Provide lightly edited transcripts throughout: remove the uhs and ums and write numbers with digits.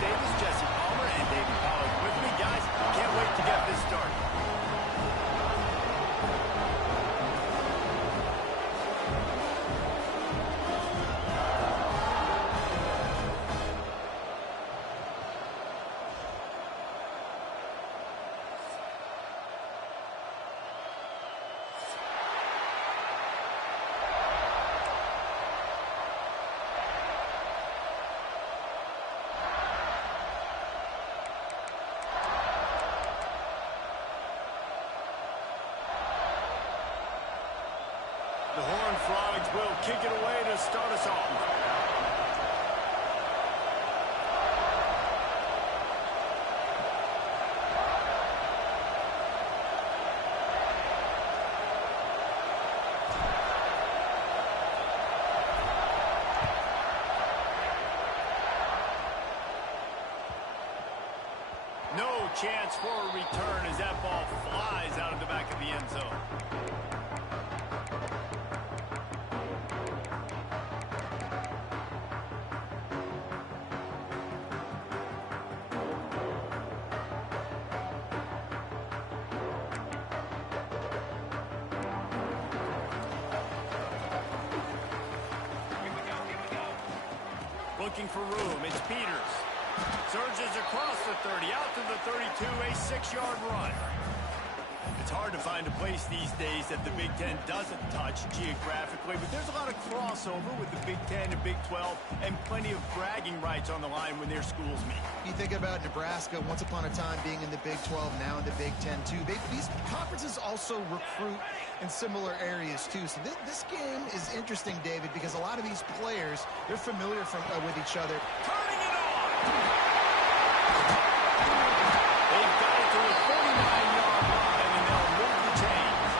Davis, Jesse Palmer, and Davey Pollard with me. Guys, can't wait to get this started. The Horned Frogs will kick it away to start us off. No chance for a return as that ball flies out of the back of the end zone. Looking for room, it's Peters. Surges across the 30, out to the 32, a 6-yard run. It's hard to find a place these days that the Big Ten doesn't touch geographically, but there's a lot of crossover with the Big Ten and Big 12, and plenty of bragging rights on the line when their schools meet. You think about Nebraska, once upon a time being in the Big 12, now in the Big 10 too. These conferences also recruit in similar areas too. So this game is interesting, David, because a lot of these players, they're familiar with each other. Turning it on! They've got it to the 49-yard line, and they'll move the chains.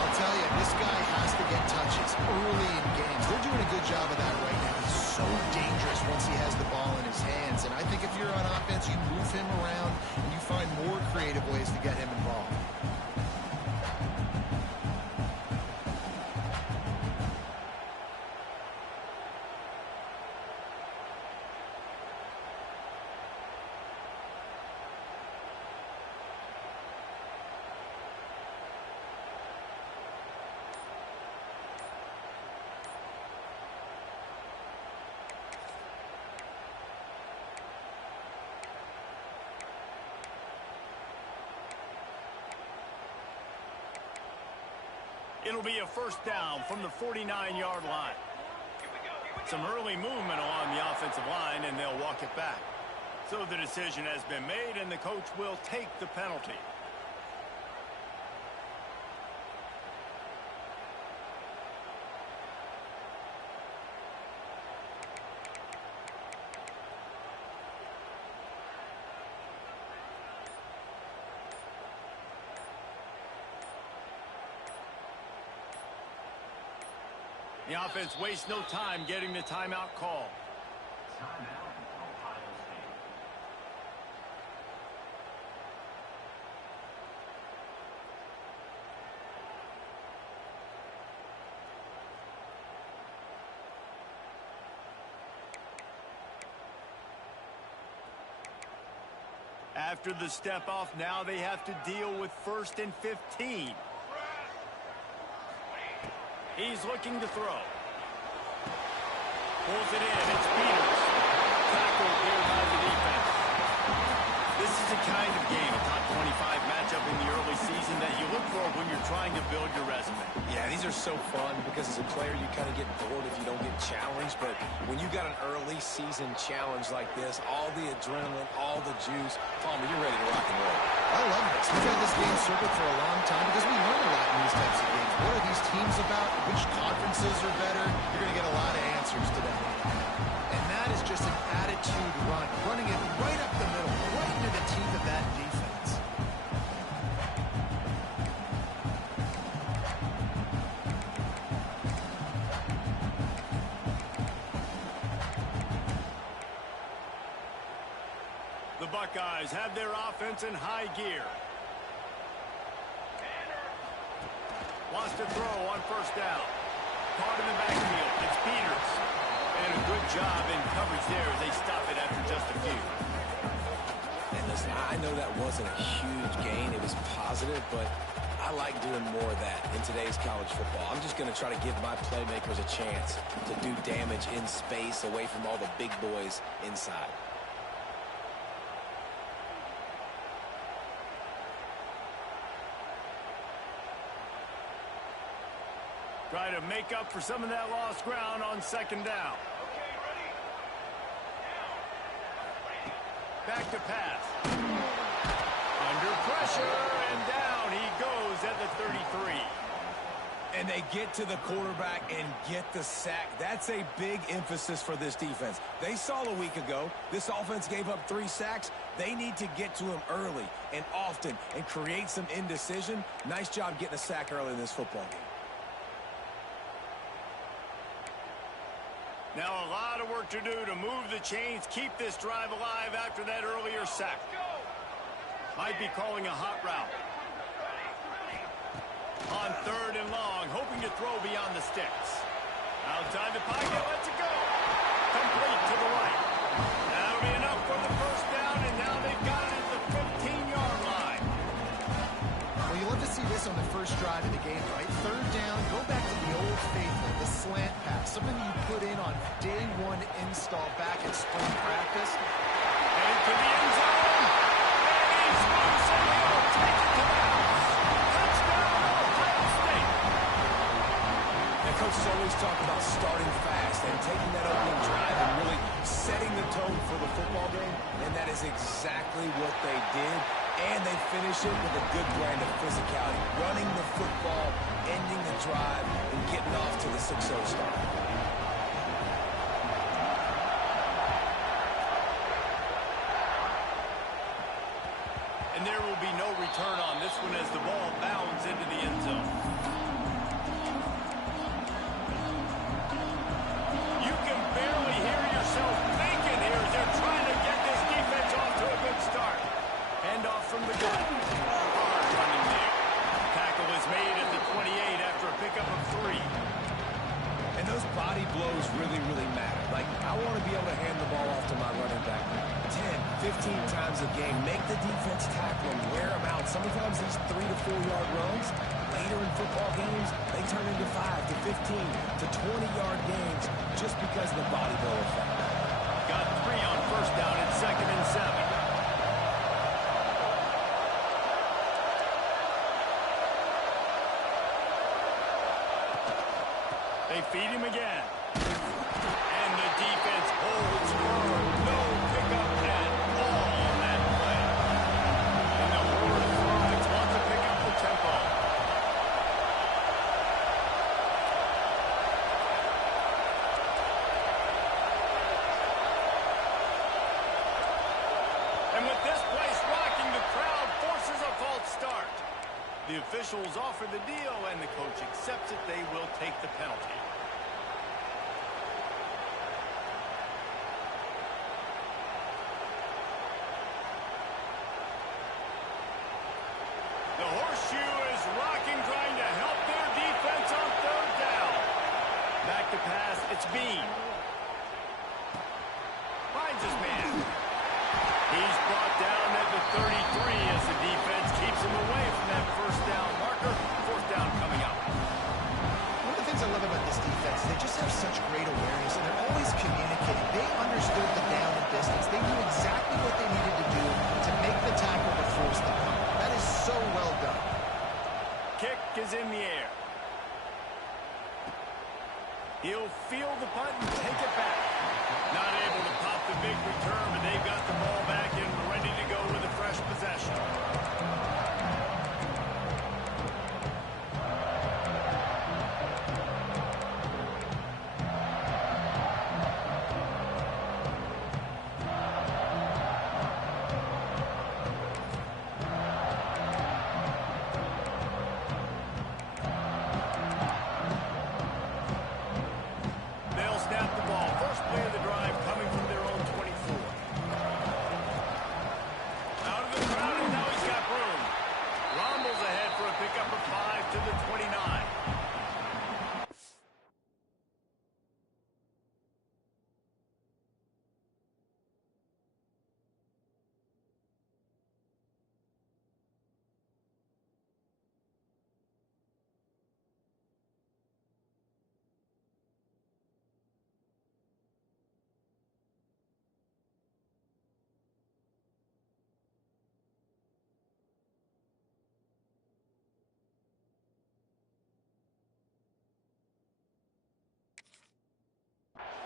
I'll tell you, this guy has to get touches early in games. They're doing a good job of that right now. He's so dangerous once he has the ball in his hands. And I think if you're on offense, you move him around, and you find more creative ways to get him involved. It'll be a first down from the 49-yard line. Some early movement along the offensive line, and they'll walk it back. So the decision has been made, and the coach will take the penalty. The offense wastes no time getting the timeout call. Timeout, Ohio State. After the step off, now they have to deal with 1st and 15. He's looking to throw. Pulls it in. It's Peters. Tackled here by the defense. This is the kind of game, a top 25 matchup in the early season that you look for when you're trying to build your resume. Yeah, these are so fun because as a player, you kind of get bored if you don't get challenged. But when you got an early season challenge like this, all the adrenaline, all the juice, Palmer, you're ready to rock and roll. I love this. We've had this game circled for a long time because we learn a lot in these types of games. What are these teams about? Which conferences are better? You're going to get a lot of answers today. And that is just an attitude run. Running it right up the middle, right into the teeth of that defense. The Buckeyes have their offense in high gear. Wants to throw on first down. Caught in the backfield. It's Peters. And a good job in coverage there as they stop it after just a few. And listen, I know that wasn't a huge gain. It was positive, but I like doing more of that in today's college football. I'm just going to try to give my playmakers a chance to do damage in space away from all the big boys inside. Try to make up for some of that lost ground on second down. Back to pass. Under pressure, and down he goes at the 33. And they get to the quarterback and get the sack. That's a big emphasis for this defense. They saw a week ago, this offense gave up 3 sacks. They need to get to him early and often and create some indecision. Nice job getting a sack early in this football game. Now a lot of work to do to move the chains, keep this drive alive after that earlier sack. Might be calling a hot route. On 3rd and long, hoping to throw beyond the sticks. Outside the pocket, lets it go. Complete to the right. That'll be enough for the first down, and now they've got it at the 15-yard line. Well, you love to see this on the first drive of the game, right? 3rd down, go back to the old faithful, the slant pass, something you put in on day 1 install back in spring practice. And to the end zone. And he's loose, and he'll take it to the house. Touchdown, Ohio State. And coaches always talk about starting fast and taking that opening drive and really setting the tone for the football game, and that is exactly what they did. And they finish it with a good brand of physicality, running the football, ending the drive, and getting off to the 6-0 start. And there will be no return on this one as the ball bounds into the end zone. You can barely hear yourself thinking here as they're trying to get this defense off to a good start. Hand off from the gun. Hard running there. Tackle is made at the 28 after a pickup of 3. And those body blows really, really matter. Like, I want to be able to hand the ball off to my running back 10, 15 times a game. Make the defense tackle him, wear him out. Sometimes these 3 to 4 yard runs, later in football games, they turn into 5 to 15 to 20-yard games just because of the body blow effect. Got 3 on first down at 2nd and 7. They feed him again. And the defense holds firm. No pickup at all on that play. And the Horned Frogs want to pick up the tempo. And with this place rocking, the crowd forces a false start. The officials offer the deal, and the coach accepts it. They will take the penalty. The horseshoe is rocking, trying to help their defense on 3rd down. Back to pass, it's Bean. Finds his man. He's brought down at the 33 as the defense keeps him away from that first down marker. 4th down coming up. One of the things I love about this defense, they just have such great awareness, and they're always communicating. They understood the down and distance. They knew exactly what they needed to do to make the tackle to force the punt. That is so well done. Kick is in the air. He'll field the punt and take it back. Not able to pop the big return, but they've got the ball back and ready to go with a fresh possession. They'll snap the ball. First play of the drive coming from their own 24.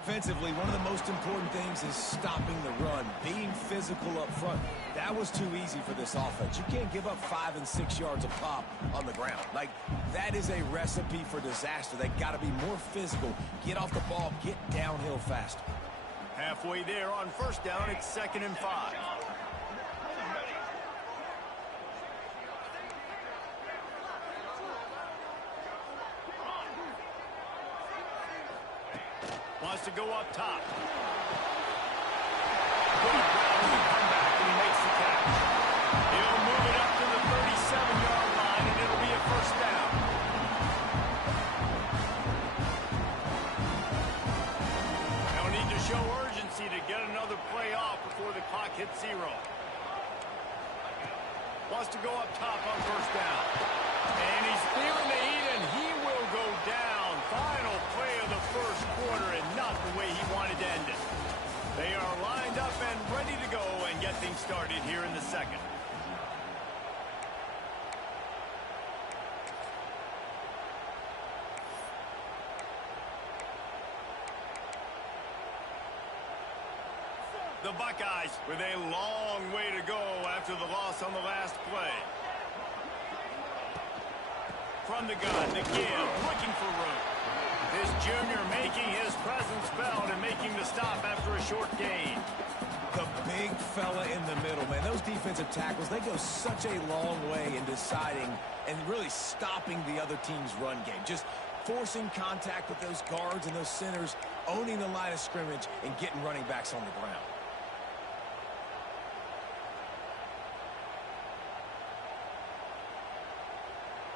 Offensively, one of the most important things is stopping the run, being physical up front. That was too easy for this offense. You can't give up 5 and 6 yards a pop on the ground. Like, that is a recipe for disaster. They got to be more physical, get off the ball, get downhill faster. Halfway there on first down, it's 2nd and 5. Wants to go up top. Good ground and come back, and he makes the catch. He'll move it up to the 37-yard line, and it'll be a first down. They'll need to show urgency to get another play off before the clock hits 0. Wants to go up top on first down. And he's feeling the heat, and he will go down. Final play of the first quarter, and not the way he wanted to end it. They are lined up and ready to go and get things started here in the second. The Buckeyes with a long way to go after the loss on the last play. From the gun, the give, looking for room. This junior making his presence felt and making the stop after a short gain. The big fella in the middle, man. Those defensive tackles, they go such a long way in deciding and really stopping the other team's run game. Just forcing contact with those guards and those centers, owning the line of scrimmage, and getting running backs on the ground.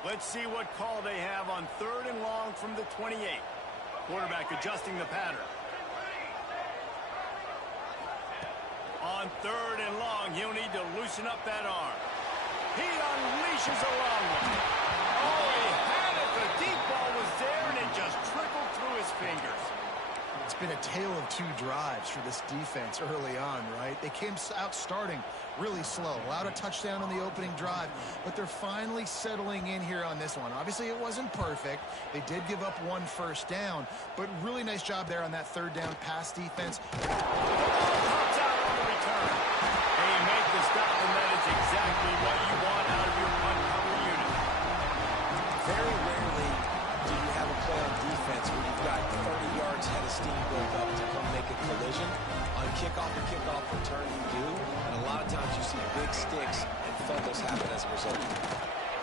Let's see what call they have on 3rd and long from the 28. Quarterback adjusting the pattern. On 3rd and long, he'll need to loosen up that arm. He unleashes a long one. Oh, he had it. The deep ball was there, and it just trickled through his fingers. It's been a tale of 2 drives for this defense early on, right? They came out starting really slow, allowed a touchdown on the opening drive, but they're finally settling in here on this one. Obviously, it wasn't perfect. They did give up 1 first down, but really nice job there on that 3rd down pass defense. Pops out on the return. And you make the stop, and that is exactly what you want out of your run-cover unit. Very rarely do you have a play on defense where you've got 30 yards head of steam built up to come make a collision. On kickoff and kickoff return, you do. And a lot of times you see big sticks and fumbles happen as a result.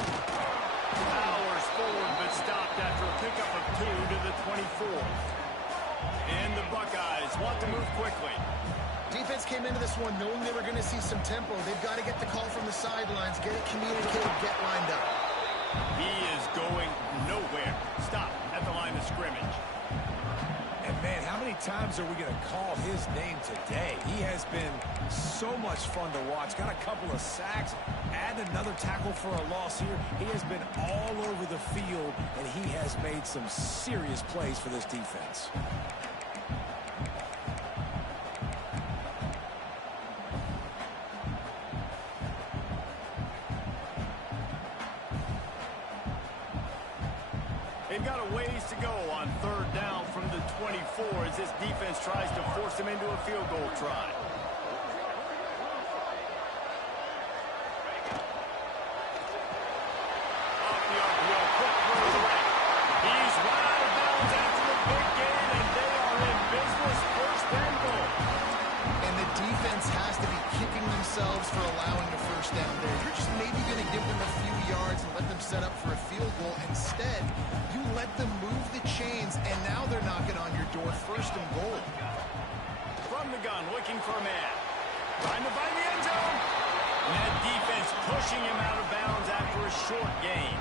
Powers forward, but stopped after a pickup of 2 to the 24. And the Buckeyes want to move quickly. Defense came into this one knowing they were going to see some tempo. They've got to get the call from the sidelines, get it communicated, get lined up. He is going nowhere. Stop at the line of scrimmage. And, man, how many times are we going to call his name today? He has been so much fun to watch. Got a couple of sacks, add another tackle for a loss here. He has been all over the field, and he has made some serious plays for this defense. They've got a ways to go on 3rd down from the 24 as this defense tries to force them into a field goal try. Off the arc wheel, quick throw to the right. He's right out of bounds after the big gain, and they are in business, 1st and goal. And the defense has to be kicking themselves for allowing the first down there. You're just maybe going to give them a few yards and let them set up for a field goal. Instead, you let them move the chains, and now they're knocking on your door, 1st and goal. From the gun, looking for a man. Trying to find the end zone. And that defense pushing him out of bounds after a short gain.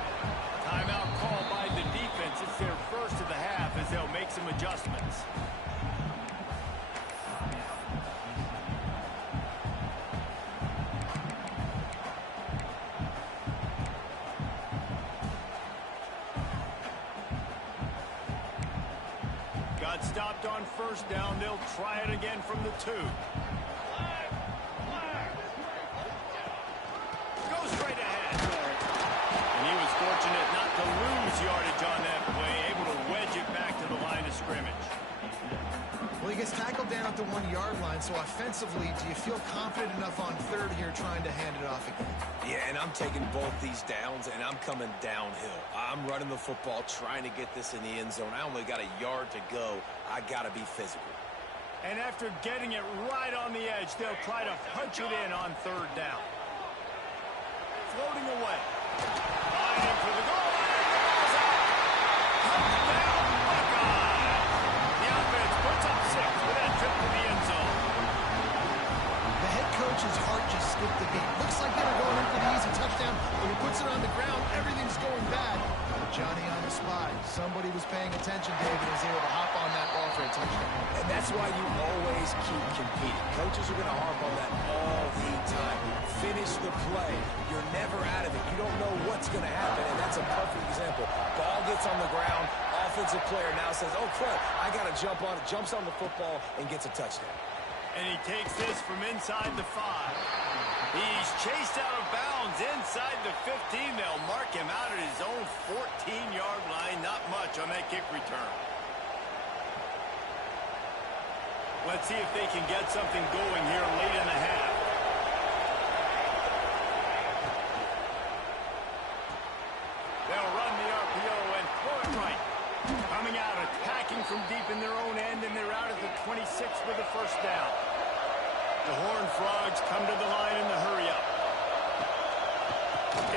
Timeout called by the defense. It's their first of the half as they'll make some adjustments. Got stopped on 1st down. They'll try it again from the 2. Goes straight ahead. And he was fortunate not to lose yardage on that play, able to wedge it back to the line of scrimmage. Well, he gets tackled down at the 1-yard line, so offensively, do you feel confident enough on third here trying to hand it off again? Yeah, and I'm taking both these downs, and I'm coming downhill. I'm running the football, trying to get this in the end zone. I only got a yard to go. I got to be physical. And after getting it right on the edge, they'll try to punch it in on third down. Floating away. Lining for the goal line. Ball's out. Touchdown, Buckeyes. The offense puts up 6 with that trip to the end zone. The head coach's heart just skipped a beat. Looks like they were going in for the easy touchdown, but he puts it on the ground. Everything's going bad. Johnny on the spot. Somebody was paying attention, David, and was able to hop on that ball for a touchdown. And that's why you always keep competing. Coaches are going to harp on that all the time. Finish the play. You're never out of it. You don't know what's going to happen, and that's a perfect example. Ball gets on the ground. Offensive player now says, oh, crap, I got to jump on it. Jumps on the football and gets a touchdown. And he takes this from inside the 5. He's chased out of bounds inside the 15. They'll mark him out at his own 14-yard line. Not much on that kick return. Let's see if they can get something going here late in the half. They'll run the RPO and throw it right. Coming out, attacking from deep in their own end, and they're out at the 26 with a first down. The Horned Frogs come to the line in the hurry-up.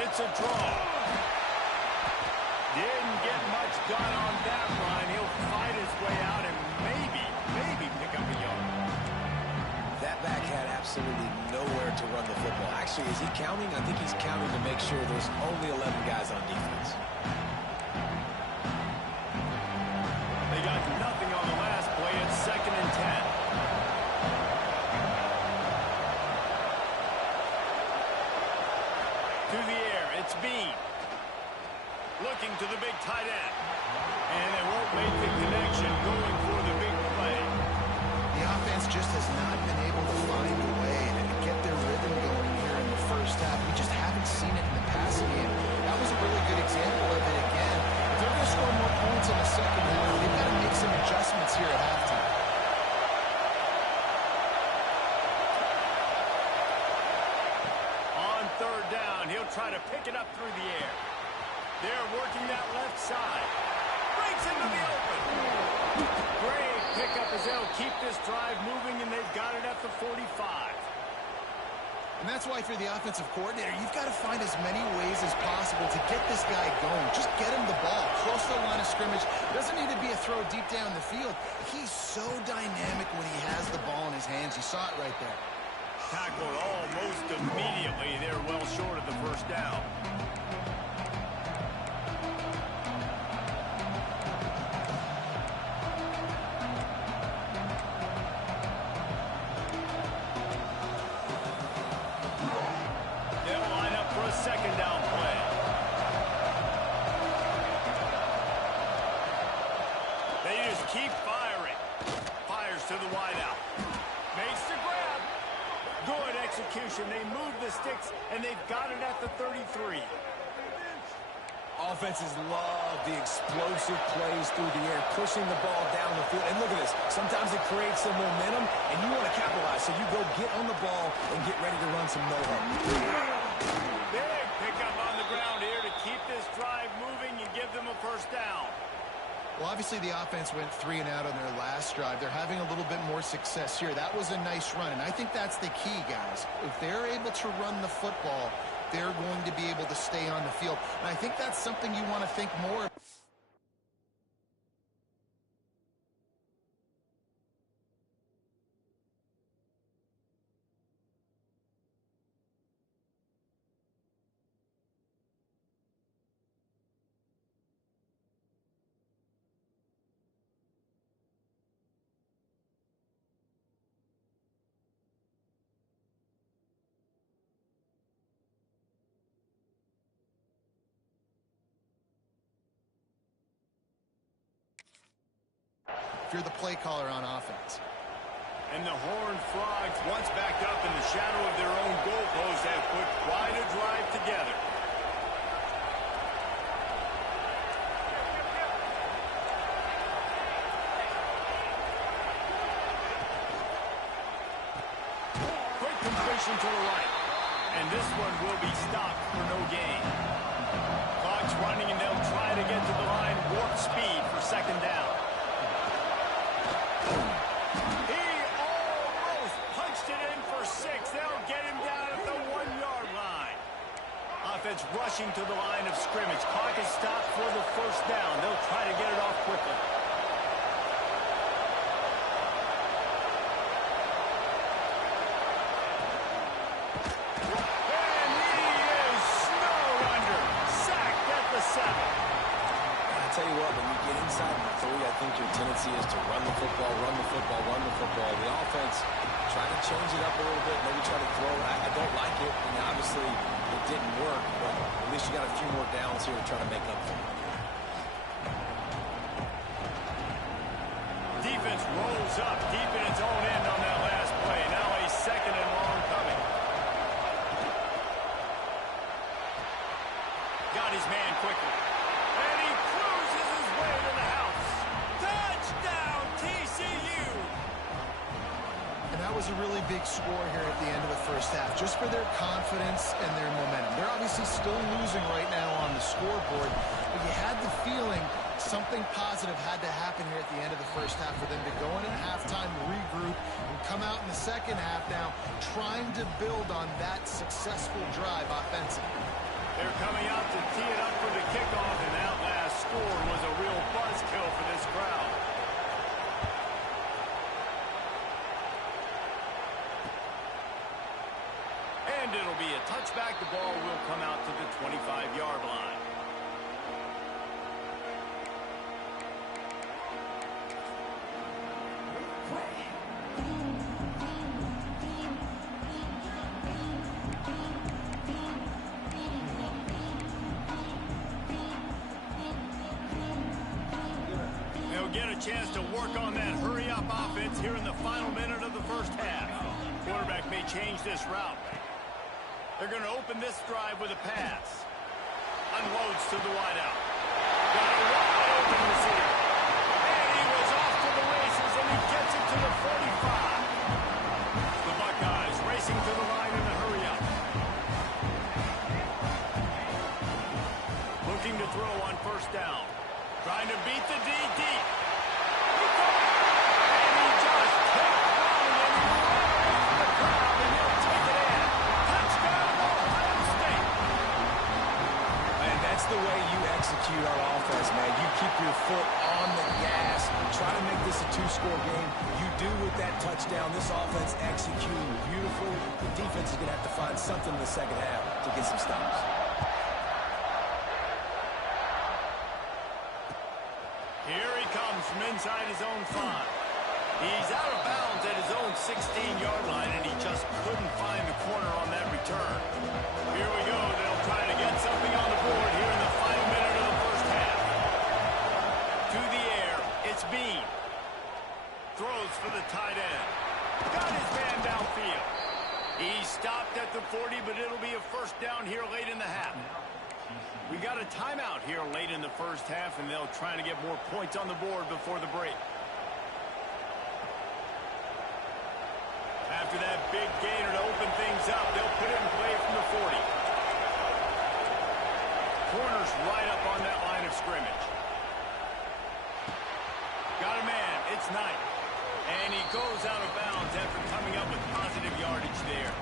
It's a draw. Didn't get much done on that run. He'll fight his way out and maybe pick up a yard. That back had absolutely nowhere to run the football. Actually, is he counting? I think he's counting to make sure there's only 11 guys on defense. They got nothing on the last play. It's 2nd and 10. To the air, it's Bean. Looking to the big tight end. And they won't make the connection going for the big play. The offense just has not been able to find a way to get their rhythm going here in the first half. We just haven't seen it in the passing game. That was a really good example of it again. If they're going to score more points in the second half, they've got to make some adjustments here at halftime. Third down, he'll try to pick it up through the air. They're working that left side. Breaks into the open. Great pickup as they'll keep this drive moving, and they've got it at the 45. And that's why, if you're the offensive coordinator, you've got to find as many ways as possible to get this guy going. Just get him the ball close to the line of scrimmage. Doesn't need to be a throw deep down the field. He's so dynamic when he has the ball in his hands. You saw it right there. Tackled almost immediately. They're well short of the first down. They'll line up for a 2nd down play. They just keep firing. Fires to the wideout. Makes the grab. Good execution. They move the sticks, and they've got it at the 33. Offenses love the explosive plays through the air, pushing the ball down the field. And look at this. Sometimes it creates some momentum, and you want to capitalize. So you go get on the ball and get ready to run some no-huddle. Big pickup on the ground here to keep this drive moving and give them a first down. Well, obviously the offense went 3 and out on their last drive. They're having a little bit more success here. That was a nice run, and I think that's the key, guys. If they're able to run the football, they're going to be able to stay on the field. And I think that's something you want to think more. If you're the play caller on offense. And the Horned Frogs, once backed up in the shadow of their own goalpost, have put quite a drive together. motion to the right. And this one will be stopped for no gain. Clock's running, and they'll try to get to the line warp speed for second down. He almost punched it in for 6. They'll get him down at the 1-yard line. Offense rushing to the line of scrimmage. Clock is stopped for the first down. They'll try to get it off quickly. And he is snowed under. Sacked at the 7. I tell you what, when you get inside the 3, I think your tendency is to run the football, run the football, run the football. The offense, try to change it up a little bit, maybe try to throw it. I don't like it, and obviously it didn't work, but at least you got a few more downs here to try to make up for it. Defense rolls up deep in its own end on that last play. Now a 2nd and long coming. Got his man quickly. And he cruises his way to the house. Touchdown, TCU! And that was a really big score here at the end of the first half, just for their confidence and their momentum. They're obviously still losing right now on the scoreboard, but you had the feeling something positive had to happen here at the end of the first half for them to go in at halftime, regroup, and come out in the second half now trying to build on that successful drive offensively. They're coming out to tee it up for the kickoff, and that last score was a real buzzkill for this crowd. And it'll be a touchback. The ball will come out to the 25-yard line. They'll get a chance to work on that hurry-up offense here in the final minute of the first half. Quarterback may change this route. They're going to open this drive with a pass. Unloads to the wideout. Got a wide open receiver. And he was off to the races, and he gets it to the 45. The Buckeyes racing to the line in the hurry-up. Looking to throw on first down. Trying to beat the D deep. And he just kept running, and he ran into the crowd, and he'll take it in. Touchdown, Ohio State. And that's the way you execute on offense, man. You keep your foot on the gas. Try to make this a 2-score game. You do with that touchdown. This offense executing beautifully. The defense is going to have to find something in the second half to get some stops. Here he comes from inside his own 5. He's out of bounds at his own 16-yard line, and he just couldn't find the corner on that return. Here we go. They'll try to get something on the board here in the final minute of the first half. To the air, it's Bean. Throws for the tight end. Got his man downfield. He stopped at the 40, but it'll be a first down here late in the half. We got a timeout here late in the first half, and they'll try to get more points on the board before the break. After that big gainer to open things up, they'll put it in play from the 40. Corner's right up on that line of scrimmage. Got a man. It's Knight. And he goes out of bounds after coming up with positive yardage there.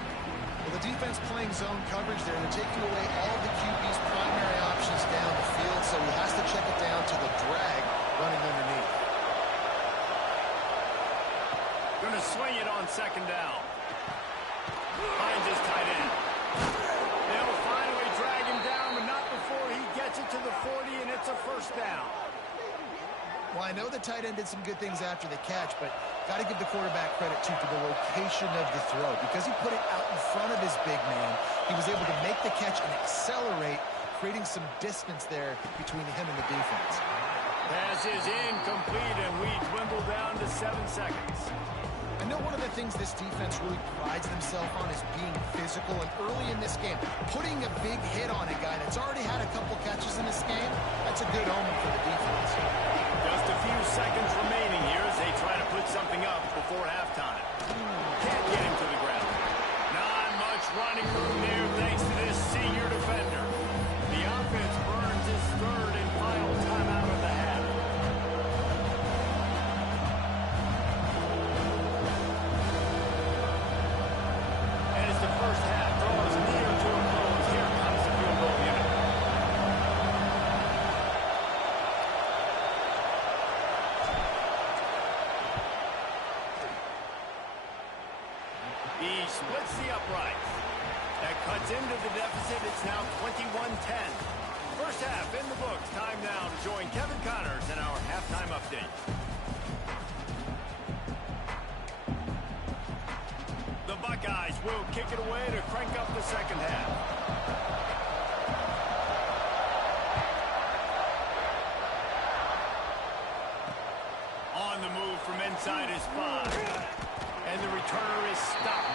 Well, the defense playing zone coverage there. They're taking away all the QB's primary options down the field, so he has to check it down to the drag running underneath. Going to swing it on second down. Finds his tight end. They'll finally drag him down, but not before he gets it to the 40, and it's a first down. Well, I know the tight end did some good things after the catch, but got to give the quarterback credit, too, for the location of the throw. Because he put it out in front of his big man, he was able to make the catch and accelerate, creating some distance there between him and the defense. Pass is incomplete, and we dwindle down to 7 seconds. I know one of the things this defense really prides themselves on is being physical, and early in this game, putting a big hit on a guy that's already had a couple catches in this game, that's a good omen for the defense. Just a few seconds remaining here as they try to put something up before halftime. Can't get him to the ground. Not splits the uprights. That cuts into the deficit. It's now 21-10. First half in the books. Time now to join Kevin Connors in our halftime update. The Buckeyes will kick it away to crank up the second half. On the move from inside his 5. And the returner is stopped.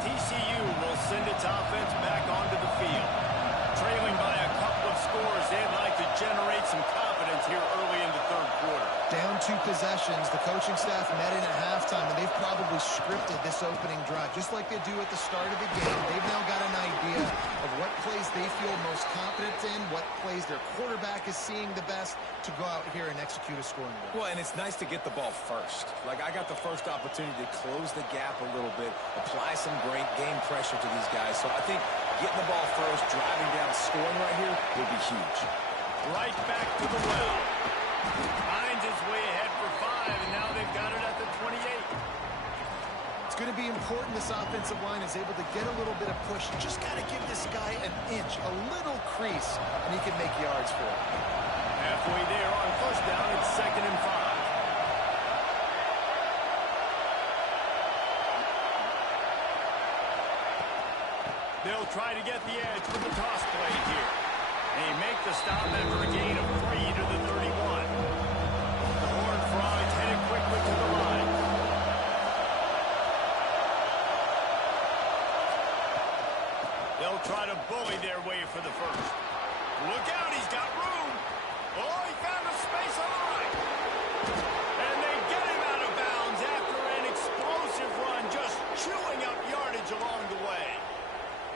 TCU will send its offense back onto the field. Trailing by a couple of scores, they'd like to generate some confidence here early in the third quarter. Down 2 possessions, the coaching staff met in at halftime, and they've probably scripted this opening drive, just like they do at the start of the game. They've now got an idea of what plays they feel most confident in, what plays their quarterback is seeing the best to go out here and execute a scoring drive. Well, and it's nice to get the ball first. Like, I got the first opportunity to close the gap a little bit, apply some great game pressure to these guys. So I think getting the ball first, driving down, scoring right here will be huge. Right back to the well. Hines is way ahead for 5, and now they've got it at the 28. It's going to be important this offensive line is able to get a little bit of push. You just got to give this guy an inch, a little crease, and he can make yards for it. Halfway there on first down, it's 2nd and 5. They'll try to get the edge with the toss play here. They make the stop after a gain of 3 to the 31. The Horned Frogs headed quickly to the line. They'll try to bully their way for the first. Look out, he's got room. Oh, he found a space on the right. And they get him out of bounds after an explosive run, just chewing up yardage along the way.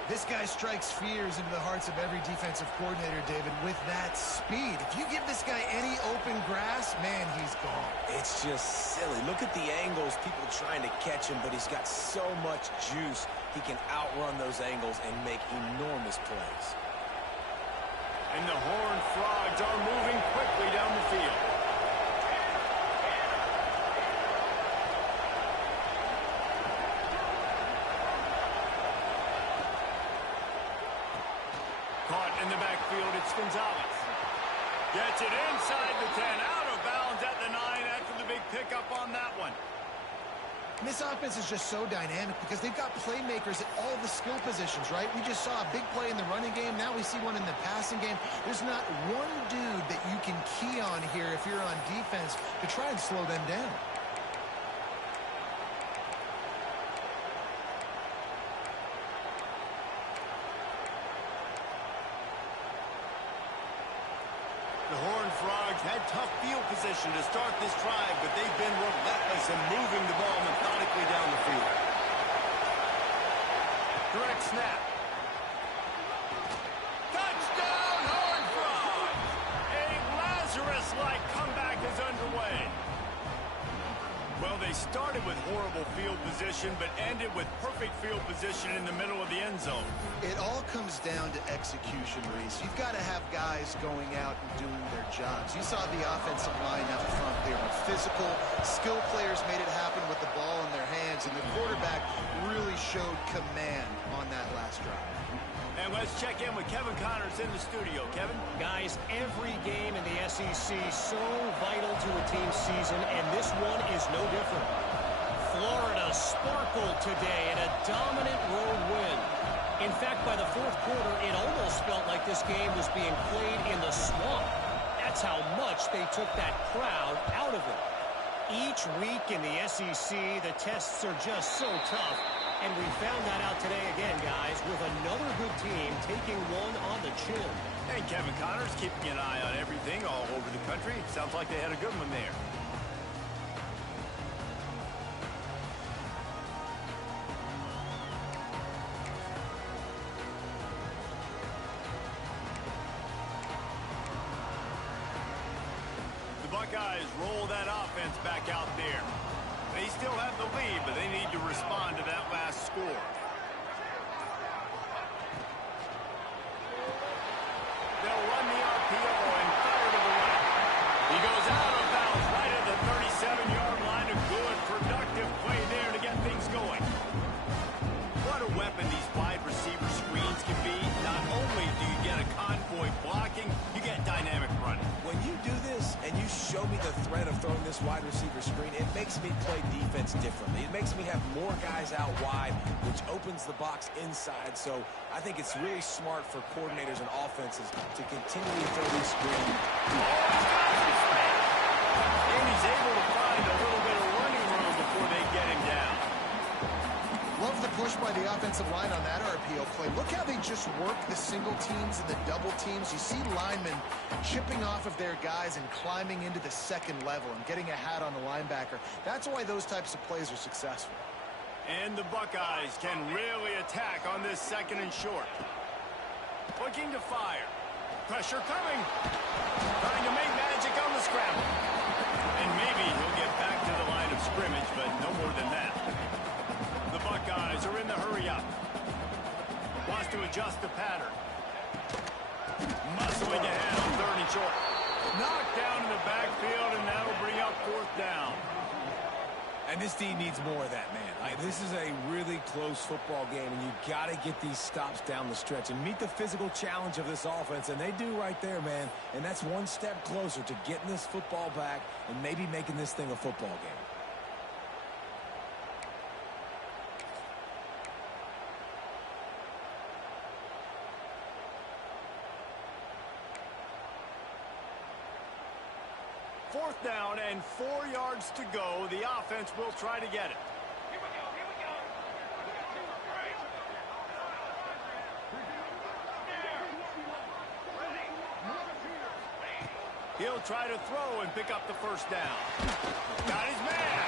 This guy strikes fears into the hearts of every defensive coordinator, David, with that speed. If you give this guy any open grass, man, he's gone. It's just silly. Look at the angles, people trying to catch him, but he's got so much juice. He can outrun those angles and make enormous plays. And the Horned Frogs are moving quickly down the field. Caught in the backfield, it's Gonzalez. Gets it inside the 10, out of bounds at the 9 after the big pickup on that one. And this offense is just so dynamic because they've got playmakers at all the skill positions, right? We just saw a big play in the running game. Now we see one in the passing game. There's not one dude that you can key on here if you're on defense to try and slow them down. The Horned Frogs had tough field position to start this drive, but they've been relentless in moving the ball methodically down the field. Direct snap. Touchdown, Horned Frogs! A Lazarus-like comeback is underway. Well, they started with horrible field position, but ended with perfect field position in the middle of the end zone. It all comes down to execution, Reese. You've got to have guys going out and doing their jobs. You saw the offensive line up front. They were physical. Skill players made it happen with the ball in their hands, and the quarterback really showed command on that last drive. And let's check in with Kevin Connors in the studio. Kevin? Guys, every game in the SEC so vital to a team's season, and this one is no different. Florida sparkled today in a dominant road win. In fact, by the fourth quarter, it almost felt like this game was being played in the swamp. That's how much they took that crowd out of it. Each week in the SEC, the tests are just so tough. And we found that out today again, guys, with another good team taking one on the chin. And Kevin Connors keeping an eye on everything all over the country. Sounds like they had a good one there. The Buckeyes roll that offense back out there. They still have the lead, but they need to respond to that last score. They'll run the RPO and me the threat of throwing this wide receiver screen, it makes me play defense differently. It makes me have more guys out wide, which opens the box inside. So I think it's really smart for coordinators and offenses to continually throw these screens. And he's able to find a little bit of running room before they get him down. Love the push by the offensive line on that RPO play. Look how they just work the single teams and the double teams. You see linemen chipping off of their guys and climbing into the second level and getting a hat on the linebacker. That's why those types of plays are successful. And the Buckeyes can really attack on this second and short. Looking to fire. Pressure coming. Trying to make magic on the scramble. And maybe he'll get back to the line of scrimmage, but no more than that. The Buckeyes are in the hurry up. Wants to adjust the pattern. Muscling ahead on third and short. Knocked down in the backfield, and that'll bring up fourth down. And this D needs more of that, man. This is a really close football game, and you got to get these stops down the stretch and meet the physical challenge of this offense, and they do right there, man. And that's one step closer to getting this football back and maybe making this thing a football game. Fourth down and 4 yards to go. The offense will try to get it. He'll try to throw and pick up the first down. Got his man.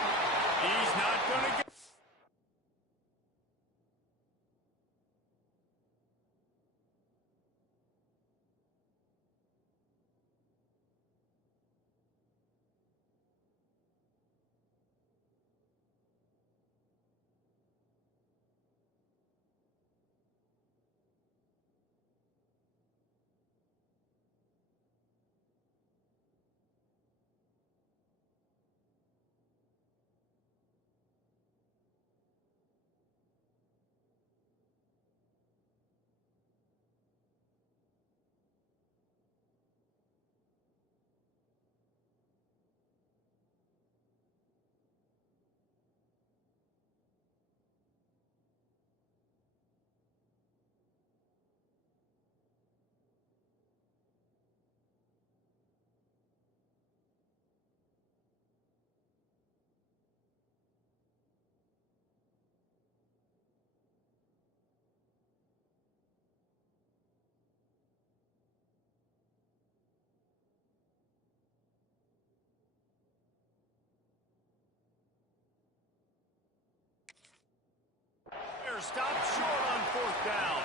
He's not going to get... Stopped short on fourth down.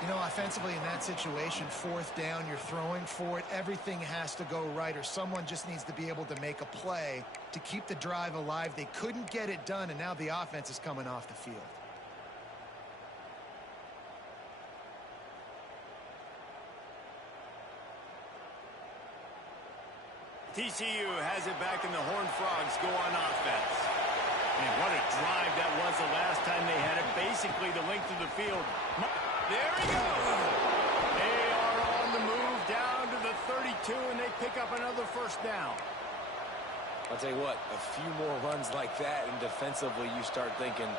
You know, offensively in that situation, fourth down, you're throwing for it. Everything has to go right, or someone just needs to be able to make a play to keep the drive alive. They couldn't get it done, and now the offense is coming off the field. TCU has it back, and the Horned Frogs go on offense. And what a drive that was the last time they had it, basically the length of the field. There he goes! They are on the move down to the 32, and they pick up another first down. I'll tell you what, a few more runs like that, and defensively you start thinking,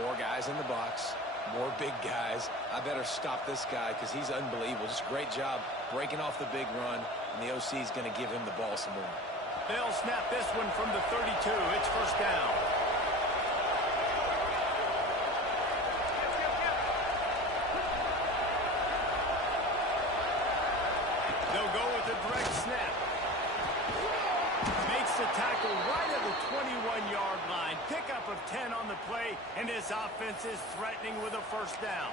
more guys in the box, more big guys. I better stop this guy because he's unbelievable. Just a great job breaking off the big run, and the OC is going to give him the ball some more. They'll snap this one from the 32. It's first down. They'll go with a direct snap. Makes the tackle right at the 21-yard line. Pickup of 10 on the play, and this offense is threatening with a first down.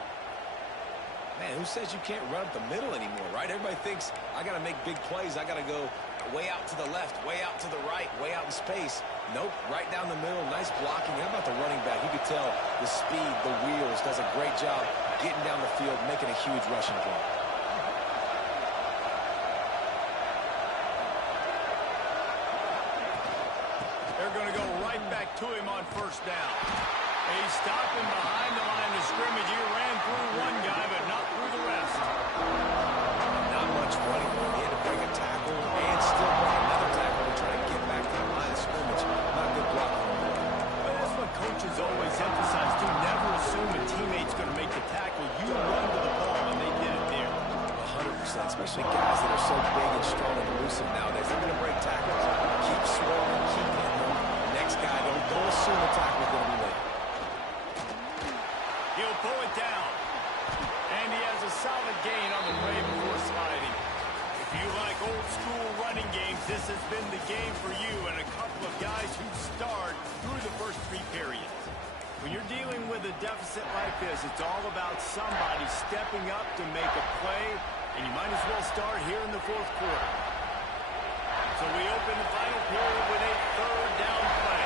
Man, who says you can't run up the middle anymore, right? Everybody thinks, I got to make big plays. I got to go way out to the left, way out to the right, way out in space. Nope, right down the middle. Nice blocking. How about the running back? You could tell the speed, the wheels, does a great job getting down the field, making a huge rushing play. They're going to go right back to him on first down. They stop him behind the line of scrimmage. He ran through one guy, but not through the rest. Not much running room. He had to break a tackle and still brought another 100%, especially guys that are so big and strong and elusive nowadays. They're going to break tackles. Keep swirling, keep hitting them. Next guy, don't assume the tackle's going to be made. He'll pull it down. And he has a solid gain on the play before sliding. If you like old school running games, this has been the game for you and a couple of guys who starred through the first 3 periods. When you're dealing with a deficit like this, it's all about somebody stepping up to make a play, and you might as well start here in the 4th quarter. So we open the final period with a 3rd down play.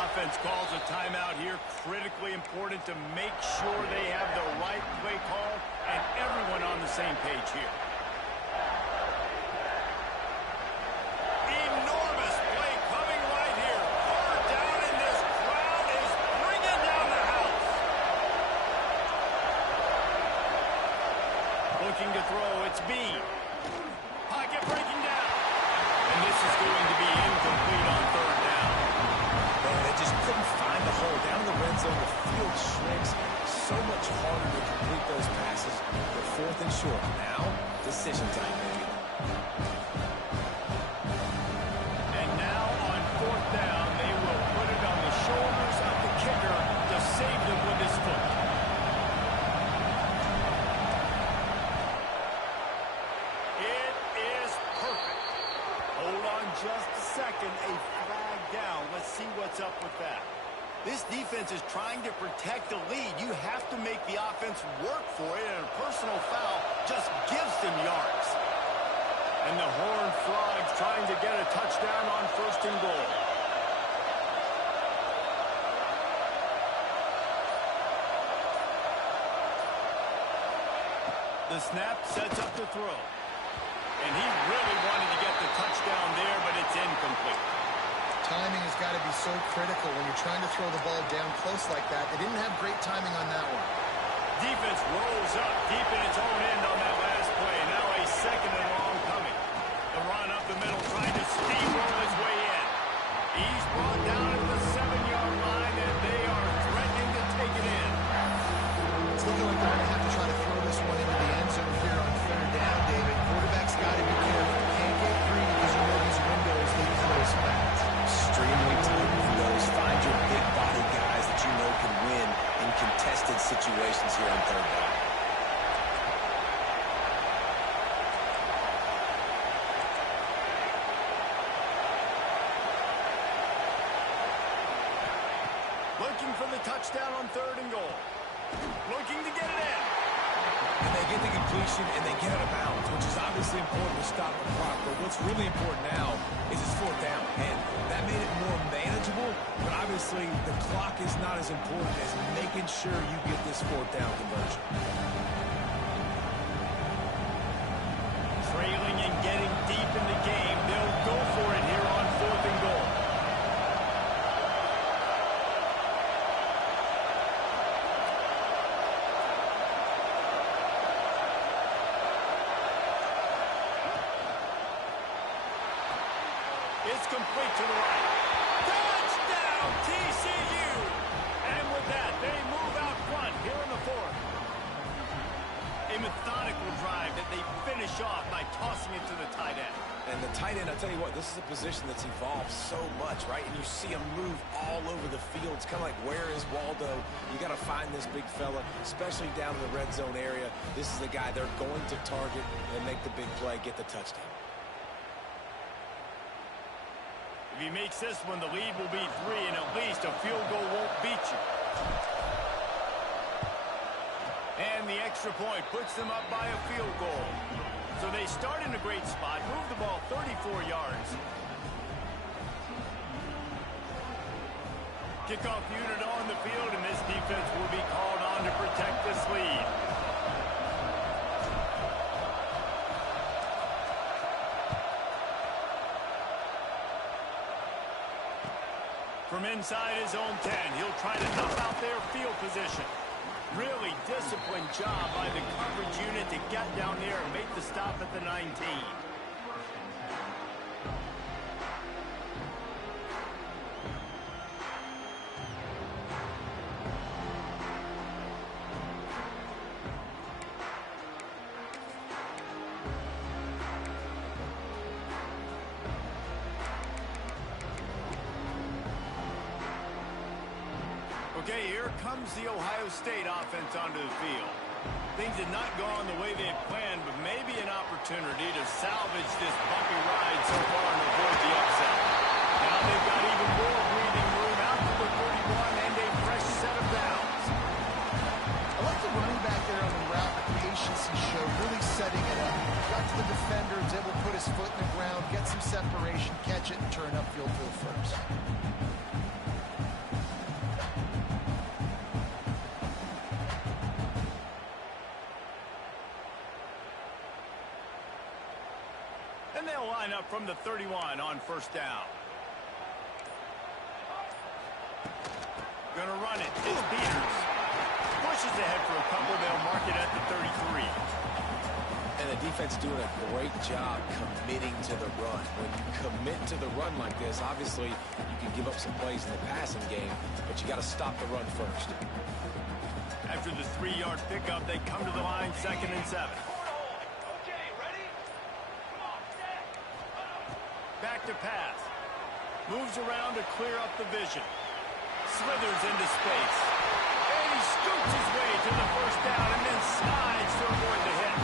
Offense calls a timeout here. Critically important to make sure they have the right play call and everyone on the same page here. Enormous play coming right here. Third down, and this crowd is bringing down the house. Looking to throw, it's Bean. Pocket breaking down. And this is going to be incomplete on 3rd down. They just couldn't find the hole. Down in the red zone, the field shrinks. So much harder to complete those passes. They're 4th and short. Now, decision time, baby. And now on 4th down, they will put it on the shoulders of the kicker to save them with his foot. It is perfect. Hold on just a second. A flag down. Let's see what's up with that. This defense is trying to protect the lead. You have to make the offense work for it, and a personal foul just gives them yards. And the Horned Frogs trying to get a touchdown on 1st and goal. The snap sets up the throw. And he really wanted to get the touchdown there, but it's incomplete. Timing has got to be so critical when you're trying to throw the ball down close like that. They didn't have great timing on that one. Defense rolls up deep in its own end on that last play. Now a 2nd and long coming. The run up the middle trying to steamroll his way in. He's brought down at the 7-yard line, and they are threatening to take it in. It's looking like they're going to have to try to throw this one into the end zone here on 3rd down, David. Quarterback's got to be careful. Can't get free because you know these windows lead to those pads. Extremely tight windows. Find your big body guys that you know can win in contested situations here on 3rd down. Looking for the touchdown on 3rd and goal. Looking to get it in. And they get the completion and they get out of bounds, which is obviously important to stop the clock. But what's really important now is it's 4th down. And that made it more manageable, but obviously the clock is not as important as making sure you get this 4th down conversion. Trailing and getting deep in the game. They'll go for it here on 4th and goal. It's complete to the right. Touchdown, TCU! And with that, they move out front here in the 4th. A methodical drive that they finish off by tossing it to the tight end. And the tight end, I'll tell you what, this is a position that's evolved so much, right? And you see him move all over the field. It's kind of like, where is Waldo? You got to find this big fella, especially down in the red zone area. This is the guy they're going to target and make the big play, get the touchdown. If he makes this one, the lead will be 3, and at least a field goal won't beat you. And the extra point puts them up by a field goal. So they start in a great spot, move the ball 34 yards. Kickoff unit on the field, and this defense will be called on to protect this lead. From inside his own 10, he'll try to dump out their field position. Really disciplined job by the coverage unit to get down there and make the stop at the 19. Okay, here comes the Ohio State offense onto the field. Things had not gone the way they had planned, but maybe an opportunity to salvage this bumpy ride so far and avoid the upset. Now they've got even more breathing room out to the 31 and a fresh set of downs. I like the running back there on the route, the patience he showed, really setting it up. Got to the defender, was able to put his foot in the ground, get some separation, catch it, and turn upfield for the first. And they'll line up from the 31 on first down. Gonna run it. It's Peters. Pushes ahead for a couple. They'll mark it at the 33. And the defense doing a great job committing to the run. When you commit to the run like this, obviously you can give up some plays in the passing game, but you got to stop the run first. After the 3-yard pickup, they come to the line, 2nd and 7. Back to pass. Moves around to clear up the vision. Slithers into space. And he scoots his way to the first down and then slides to avoid the hit.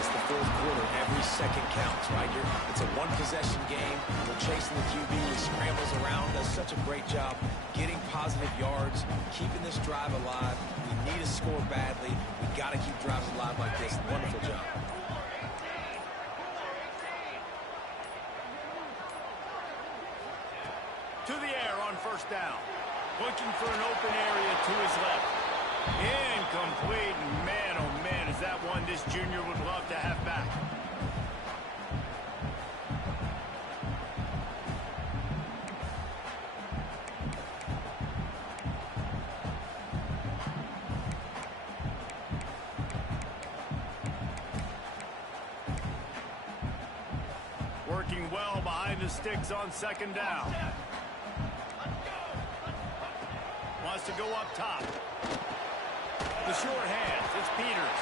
It's the fourth quarter. Every second counts, right? It's a one-possession game. We're chasing the QB. He scrambles around, does such a great job getting positive yards, keeping this drive alive. We need to score badly. We got to keep drives alive like this. Wonderful job. To the air on first down. Looking for an open area to his left. Incomplete. Man, oh man, is that one this junior would love to have back. Working well behind the sticks on 2nd down. Wants to go up top. The short hands. It's Peters.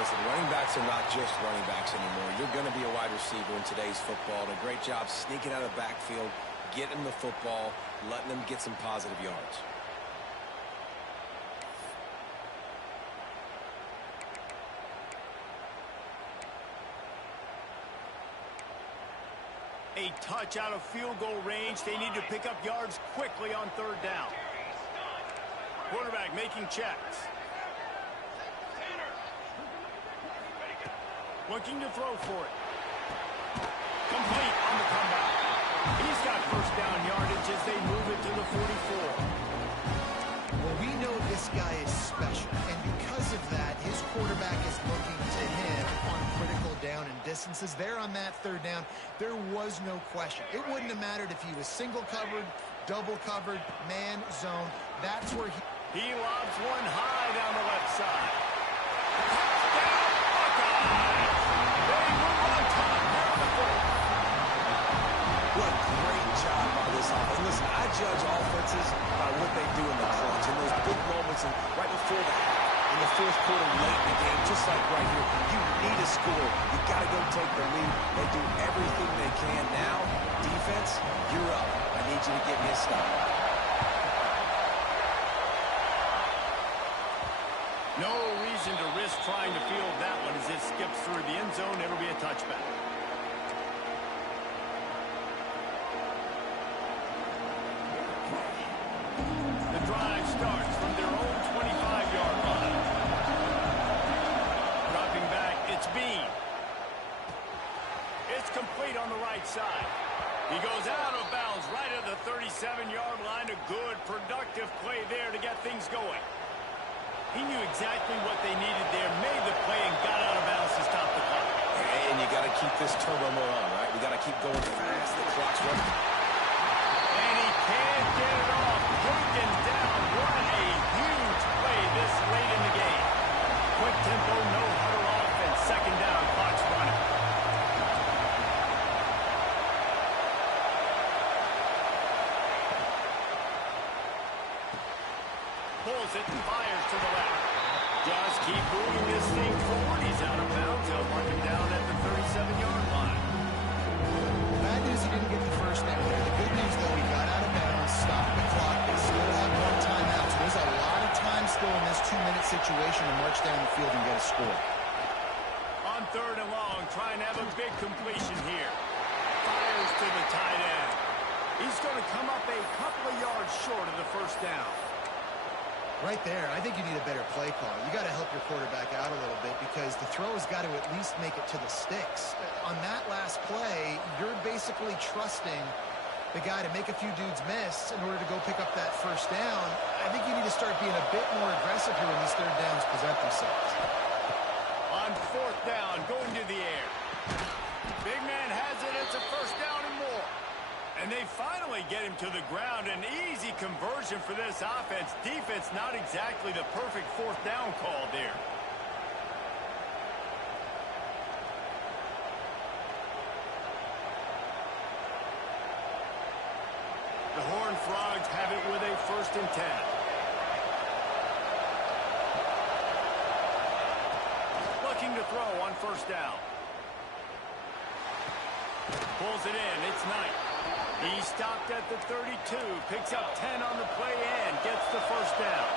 Listen, running backs are not just running backs anymore. You're going to be a wide receiver in today's football. And a great job sneaking out of the backfield, getting the football, letting them get some positive yards. A touch out of field goal range. They need to pick up yards quickly on 3rd down. Quarterback making checks. Looking to throw for it. Complete on the comeback. He's got first down yardage as they move it to the 44. Well, we know this guy is special, and because of that, his quarterback is looking to him on critical down and distances. There on that 3rd down, there was no question. It wouldn't have mattered if he was single covered, double covered, man, zone. That's where he lobs one high down the left side. Touchdown, Buckeyes! They move on top here on the 4th. What a great job by this offense. Listen, I judge offenses by what they do in the clutch, in those big moments, and right before the half, in the 4th quarter, late in the game, just like right here. You need a score. You got to go take the lead. They do everything they can. Now, defense, you're up. I need you to get me a stop. No reason to risk trying to field that one as it skips through the end zone. It'll be a touchback. The drive starts from their own 25-yard line. Dropping back, it's Bean. It's complete on the right side. He goes out of bounds right at the 37-yard line. A good, productive play there to get things going. He knew exactly what they needed there, made the play, and got out of bounds to stop the clock. And you got to keep this turbo mode on, right? We got to keep going fast. The clock's running. And he can't get it off. Taken down. What a huge play this late in the game. Quick tempo, no huddle offense. 2nd down, clock's running. Pulls it and fires to the left. Just keep moving this thing forward. He's out of bounds. They'll mark him down at the 37-yard line. Bad news he didn't get the first down there. The good news, though, he got out of bounds, stopped the clock. They still have 1 situation to march down the field and get a score. On 3rd and long, trying to have a big completion here. Fires to the tight end. He's going to come up a couple of yards short of the first down. Right there, I think you need a better play call. You got to help your quarterback out a little bit because the throw has got to at least make it to the sticks. On that last play, you're basically trusting the guy to make a few dudes miss in order to go pick up that first down. I think you need to start being a bit more aggressive here when these 3rd downs present themselves. On 4th down, going to the air. Big man has it. It's a first down and more. And they finally get him to the ground. An easy conversion for this offense. Defense not exactly the perfect 4th down call there. The Horned Frogs have it with a 1st and 10. Looking to throw on 1st down. Pulls it in. It's Knight. He stopped at the 32, picks up 10 on the play and gets the first down.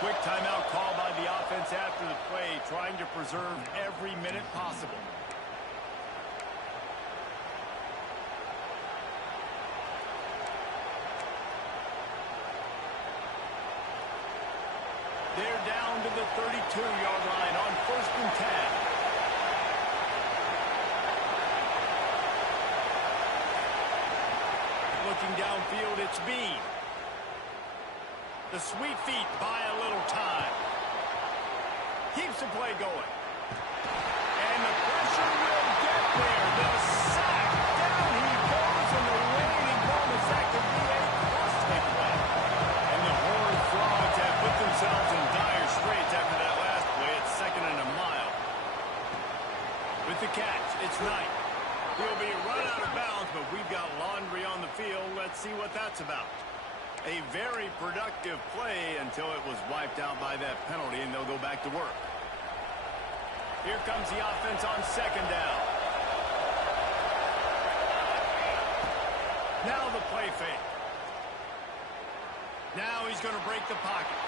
Quick timeout call by the offense after the play, trying to preserve every minute possible. They're down to the 32-yard line on 1st and 10. Looking downfield, it's Bean. The sweet feet buy a little time. Keeps the play going. And the pressure will get there. The sack. Down he goes, and the waiting bonus, that could be a costly play. And the Horned Frogs have put themselves in dire straits after that last play. It's 2nd and a mile. With the catch, it's Knight. He'll be run out of bounds, but we've got laundry on the field. Let's see what that's about. A very productive play until it was wiped out by that penalty, and they'll go back to work. Here comes the offense on 2nd down. Now the play fake. Now he's going to break the pocket.